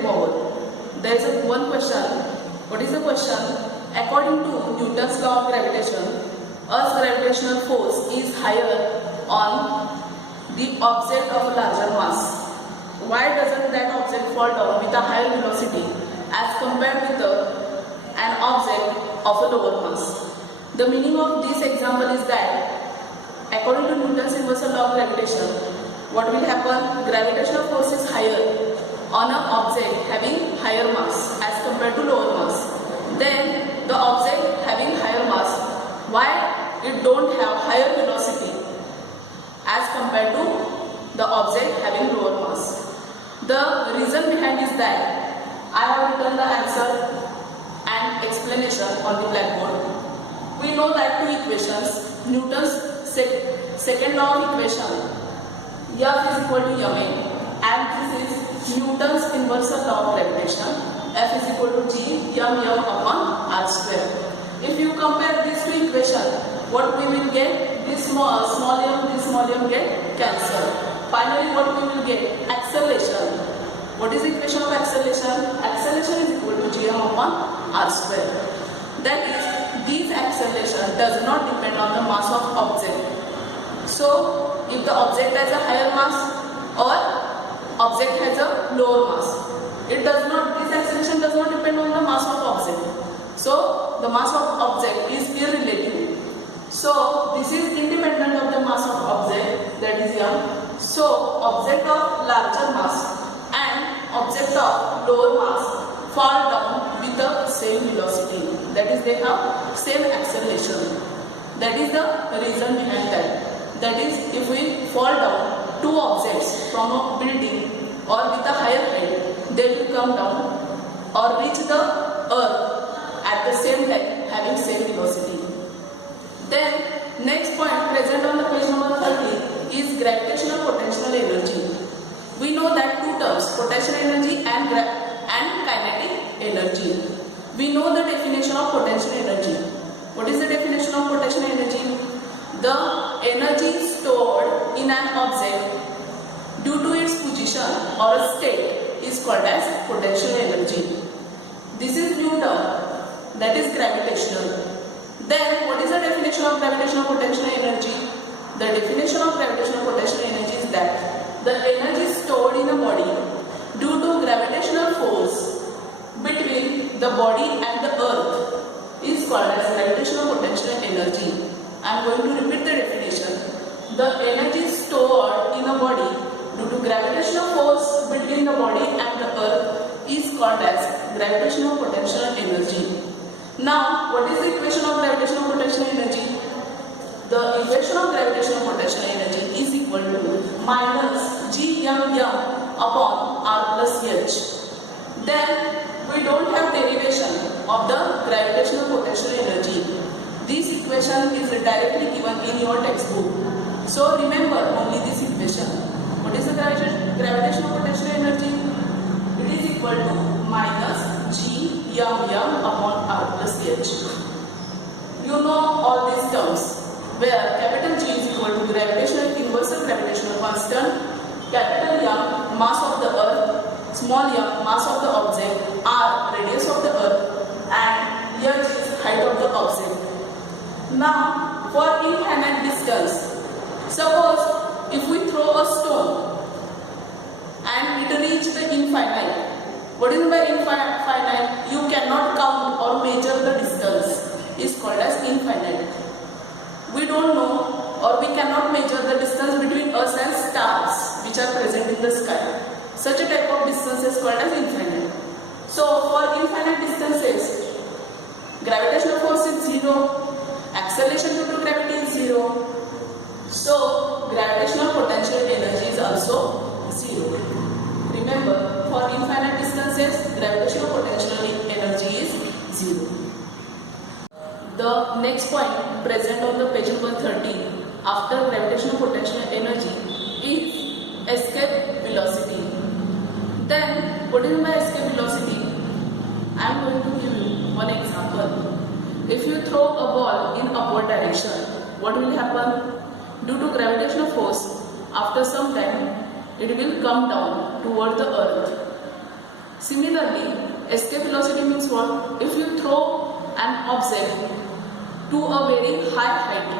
zero power. There is one question. What is the question? According to Newton's law of gravitation, Earth's gravitational force is higher on the object of a larger mass. Why doesn't that object fall down with a higher velocity as compared with an object of a lower mass? The meaning of this example is that according to Newton's universal law of gravitation, what will happen? Gravitational force is higher on an object having higher mass as compared to lower mass. Then the object having higher mass, why it don't have higher velocity as compared to the object having lower mass? The reason behind is that I have written the answer and explanation on the blackboard. We know that two equations, Newton's second law of equation, F is equal to ma, and this is Newton's universal law of gravitation, F is equal to g m upon r square. If you compare these two equations, what we will get? This small m get cancelled. Finally, what we will get? Acceleration. What is the equation of acceleration? Acceleration is equal to gm upon r square. That is, this acceleration does not depend on the mass of object. So, if the object has a higher mass or object has a lower mass, this acceleration does not depend on the mass of object. So, the mass of object is irrelative. So, this is independent of the mass of object, that is m. So, object of larger mass and object of lower mass fall down with the same velocity. That is, they have same acceleration. That is the reason behind that. That is, if we fall down two objects from a building or with a higher height, they will come down or reach the earth at the same time having same velocity. Then, next point present on the page number 30 is gravitational potential energy. We know that two terms, potential energy and kinetic energy. We know the definition of potential energy. What is the definition of potential energy? The energy stored in an object due to its position or a state is called as potential energy. This is new term, that is gravitational. Then what is the definition of gravitational potential energy? The definition of gravitational potential energy is that the energy stored in a body due to gravitational force between the body and the earth is called as gravitational potential energy. I am going to repeat the definition. The energy stored in a body due to gravitational force between the body and the earth is called as gravitational potential energy. Now, what is the equation of gravitational potential energy? The equation of gravitational potential energy is equal to minus gm upon r plus h. Then, we don't have derivation of the gravitational potential energy. This equation is directly given in your textbook. So, remember only this equation. What is the gravitational potential energy? It is equal to minus gm upon r plus h. You know all these terms, where capital G is equal to gravitational universal gravitational constant, capital M mass of the earth, small m mass of the object, r radius of the earth, and h is height of the object. Now, for infinite distance, suppose if we throw a stone and it reaches the infinite. What is by infinite? You cannot count or measure the distance. Is called as infinite. We don't know or we cannot measure the distance between us and stars which are present in the sky. Such a type of distance is called as infinite. So, for infinite distances, gravitational force is 0, acceleration due to gravity is 0. So, gravitational potential energy is also 0. Remember, for infinite distances, gravitational potential energy is 0. The next point present on the page number 30 after gravitational potential energy is escape velocity. Then, what is my escape velocity? I am going to give you one example. If you throw a ball in upward direction, what will happen? Due to gravitational force, after some time, it will come down toward the earth. Similarly, escape velocity means what? If you throw an object to a very high height,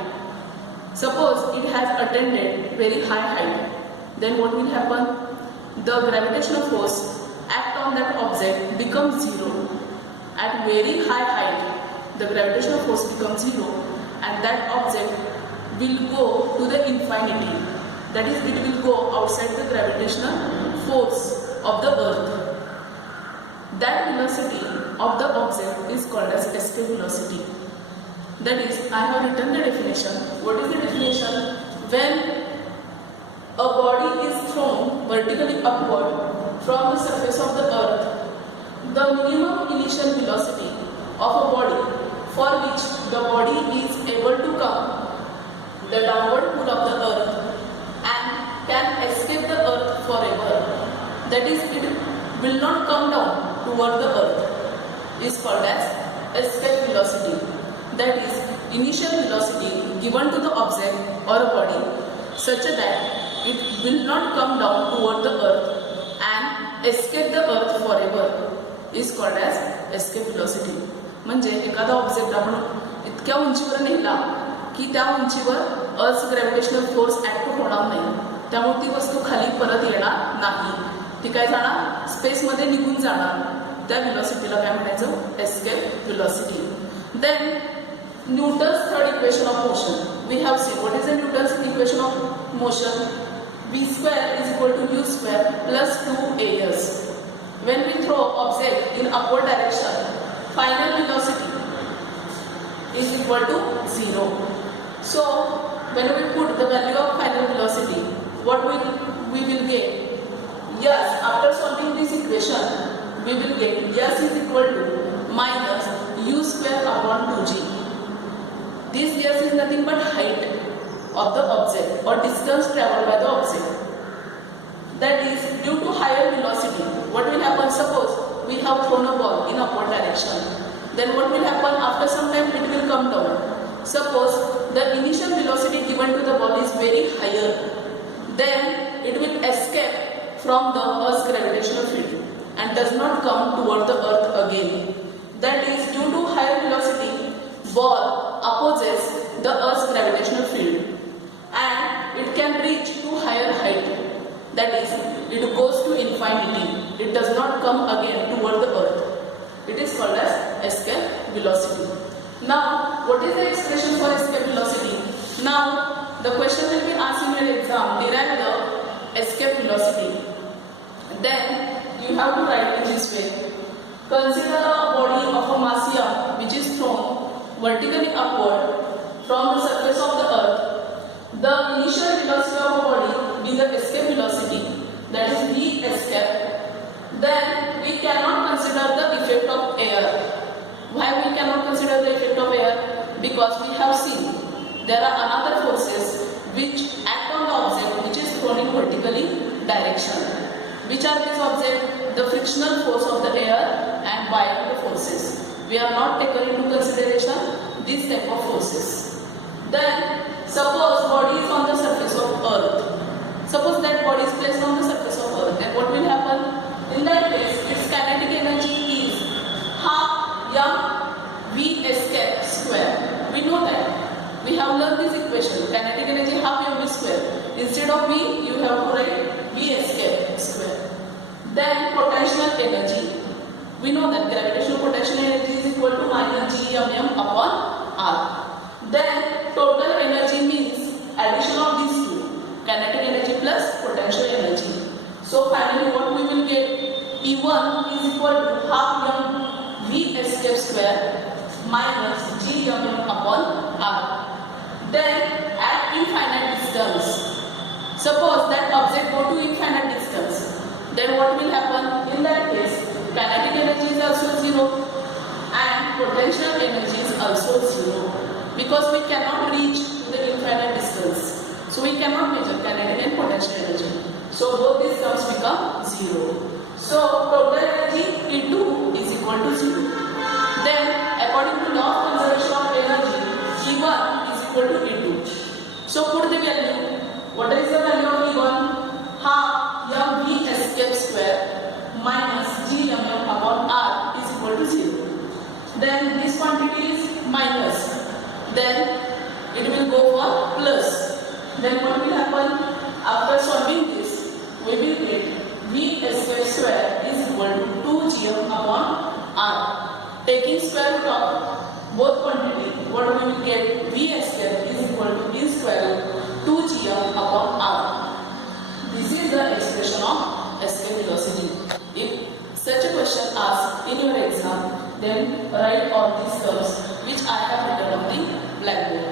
suppose it has attained very high height, then what will happen? The gravitational force act on that object becomes zero. At very high height, the gravitational force becomes zero, and that object will go to the infinity. That is, it will go outside the gravitational force of the earth. That velocity of the object is called as escape velocity. That is, I have written the definition. What is the definition? When a body is thrown vertically upward from the surface of the earth, the minimum initial velocity of a body for which the body is able to come the downward pull of the earth and can escape the earth forever, that is, it will not come down toward the earth, is called as escape velocity. That is, initial velocity given to the object or a body such that it will not come down toward the earth and escape the earth forever, is called as escape velocity. म्हणजे एखादा object आपण इतक्या उंचीवर नेला की त्या उंचीवर अर्थ gravitational force act होणार नाही, त्यामुळे ती वस्तू खाली परत येणार नाही, ती काय जाणार स्पेसमध्ये निघून जाणार. त्या व्हेलॉसिटीला काय म्हणायचं? Escape velocity. Then Newton's third equation of motion. We have seen what is the Newton's equation of motion? V square is equal to u square plus 2as. When we throw object in upward direction, final velocity is equal to 0. So when we put the value of final velocity, what we will get? Yes, after solving this equation, we will get yes is equal to minus u square upon 2g. This yes is nothing but height of the object or distance traveled by the object. That is, due to higher velocity, what will happen? Suppose we have thrown a ball in upward direction. Then what will happen? After some time it will come down. Suppose the initial velocity given to the ball is very higher. Then it will escape from the Earth's gravitational field and does not come toward the Earth again. That is, due to higher velocity, ball opposes the Earth's gravitational field and it can reach to higher height. That is, it goes to infinity. It does not come again toward the Earth. It is called as escape velocity. Now, what is the expression for escape velocity? Now, the question will be asked in your exam. Derive the escape velocity. Then, you have to write in this way. Consider a body of a mass m which is thrown vertically upward from the surface of the earth. The initial velocity of a body be the escape velocity, that is v escape. Then we cannot consider the effect of air. Why we cannot consider the effect of air? Because we have seen there are another forces which act on the object which is thrown in vertically direction. Which are these objects? The frictional force of the air and buoyant forces. We are not taken into consideration these type of forces. Then suppose body is on the surface of earth. Suppose that body is placed on the surface of earth. Then what will happen? In that case, its kinetic energy is half mv escape square. We know that. We have learned this equation. Kinetic energy half mv square. Instead of v, you have to write v escape square. Then potential energy. We know that gravitational potential energy is equal to minus g_m upon r. Then total energy means addition of these two, kinetic energy plus potential energy. So finally what we will get? E1 is equal to half mv escape square minus g_m upon r. Then at infinite distance, suppose that object go to infinite distance, then what will happen? In that case, kinetic energy is also 0 and potential energy is also 0 because we cannot reach to the infinite distance. So we cannot measure kinetic and potential energy. So both these terms become 0. So total energy E2 is equal to 0. Then according to law of conservation of energy, E1 is equal to E2. So put the value. What is the value of E1? Half mv escape square minus gmm upon r is equal to 0. Then this quantity is minus. Then it will go for plus. Then what will happen? After solving this, we will get v square is equal to 2gm upon r. Taking square root of both quantity, what we will get? V square is equal to v square root 2gm upon r. This is the expression of escape velocity. If such a question asked in your exam, then write all these terms which I have written on the blackboard.